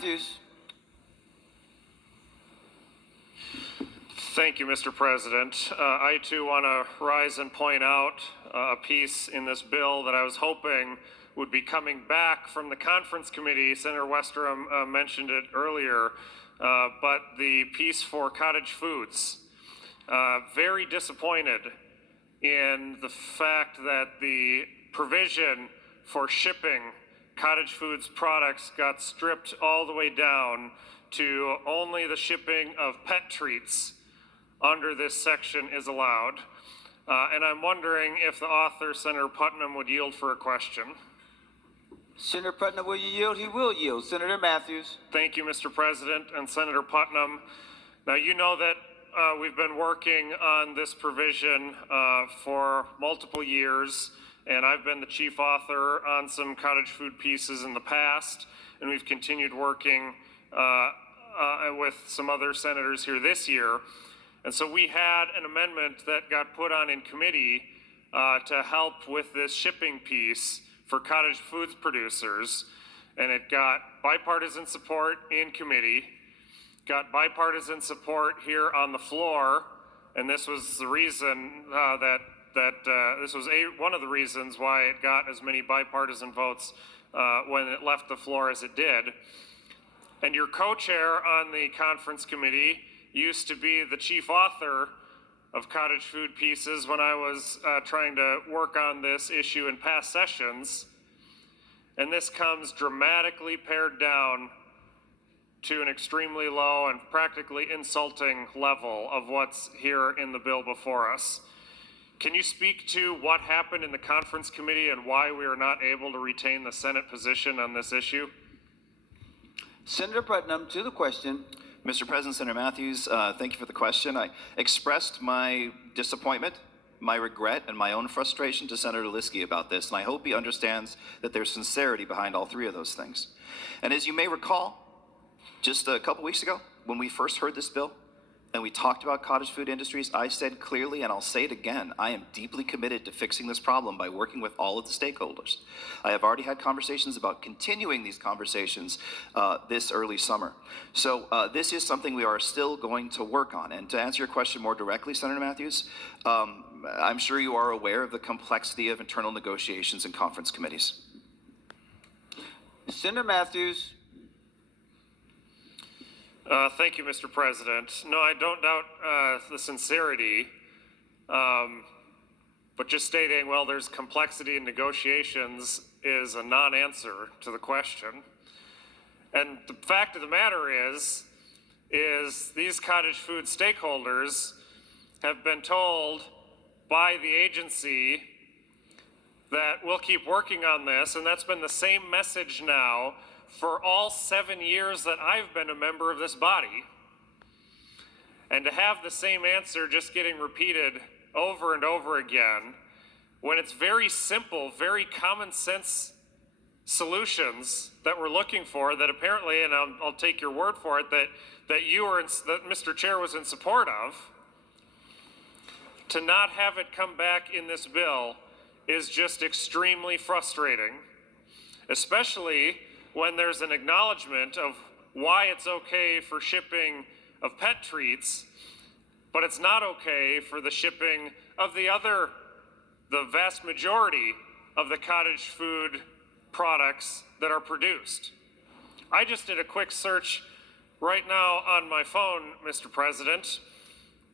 Mathews. Thank you, Mr. President. I too want to rise and point out a piece in this bill that I was hoping would be coming back from the conference committee. Senator Westrom mentioned it earlier, but the piece for cottage foods. Very disappointed in the fact that the provision for shipping cottage foods products got stripped all the way down to only the shipping of pet treats under this section is allowed. And I'm wondering if the author, Senator Putnam, would yield for a question. Senator Putnam, will you yield? He will yield. Senator Mathews. Thank you, Mr. President and Senator Putnam. Now, you know that we've been working on this provision for multiple years, and I've been the chief author on some cottage food pieces in the past, and we've continued working with some other senators here this year. And so we had an amendment that got put on in committee to help with this shipping piece for cottage foods producers, and it got bipartisan support in committee, got bipartisan support here on the floor, and this was the reason this was one of the reasons why it got as many bipartisan votes when it left the floor as it did. And your co-chair on the conference committee used to be the chief author of cottage food pieces when I was trying to work on this issue in past sessions. And this comes dramatically pared down to an extremely low and practically insulting level of what's here in the bill before us. Can you speak to what happened in the conference committee and why we are not able to retain the Senate position on this issue? Senator Putnam to the question. Mr. President, Senator Mathews, thank you for the question. I expressed my disappointment, my regret, and my own frustration to Senator Liskey about this, and I hope he understands that there's sincerity behind all three of those things. And as you may recall, just a couple weeks ago, when we first heard this bill, and we talked about cottage food industries, I said clearly, and I'll say it again, I am deeply committed to fixing this problem by working with all of the stakeholders. I have already had conversations about continuing these conversations this early summer. So this is something we are still going to work on. And to answer your question more directly, Senator Mathews, I'm sure you are aware of the complexity of internal negotiations in conference committees. Senator Mathews. Thank you, Mr. President. No, I don't doubt the sincerity, but just stating, well, there's complexity in negotiations is a non-answer to the question. And the fact of the matter is these cottage food stakeholders have been told by the agency that we'll keep working on this, and that's been the same message now for all 7 years that I've been a member of this body. And to have the same answer just getting repeated over and over again, when it's very simple, very common sense solutions that we're looking for, that apparently, and I'll take your word for it, that Mr. Chair was in support of, to not have it come back in this bill is just extremely frustrating, especially when there's an acknowledgement of why it's okay for shipping of pet treats, but it's not okay for the shipping of the vast majority of the cottage food products that are produced. I just did a quick search right now on my phone, Mr. President.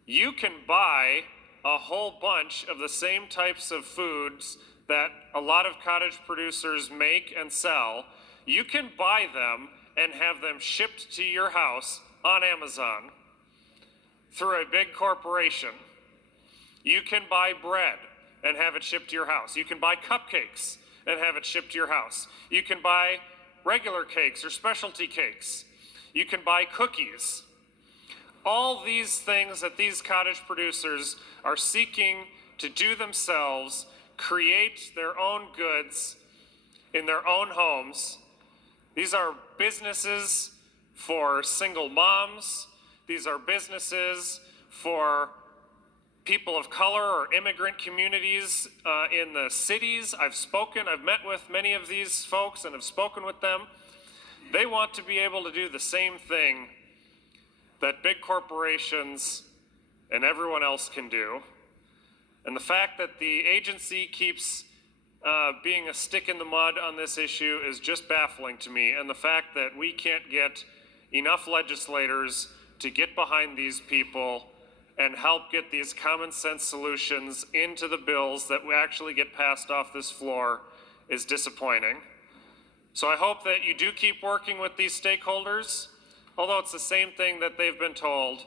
You can buy a whole bunch of the same types of foods that a lot of cottage producers make and sell. You can buy them and have them shipped to your house on Amazon through a big corporation. You can buy bread and have it shipped to your house. You can buy cupcakes and have it shipped to your house. You can buy regular cakes or specialty cakes. You can buy cookies. All these things that these cottage producers are seeking to do themselves, create their own goods in their own homes. These are businesses for single moms. These are businesses for people of color or immigrant communities in the cities. I've met with many of these folks and have spoken with them. They want to be able to do the same thing that big corporations and everyone else can do. And the fact that the agency keeps being a stick in the mud on this issue is just baffling to me. And the fact that we can't get enough legislators to get behind these people and help get these common sense solutions into the bills that we actually get passed off this floor is disappointing. So I hope that you do keep working with these stakeholders, although it's the same thing that they've been told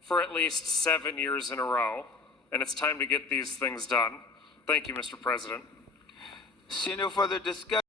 for at least 7 years in a row, and it's time to get these things done. Thank you, Mr. President. See no further discussion.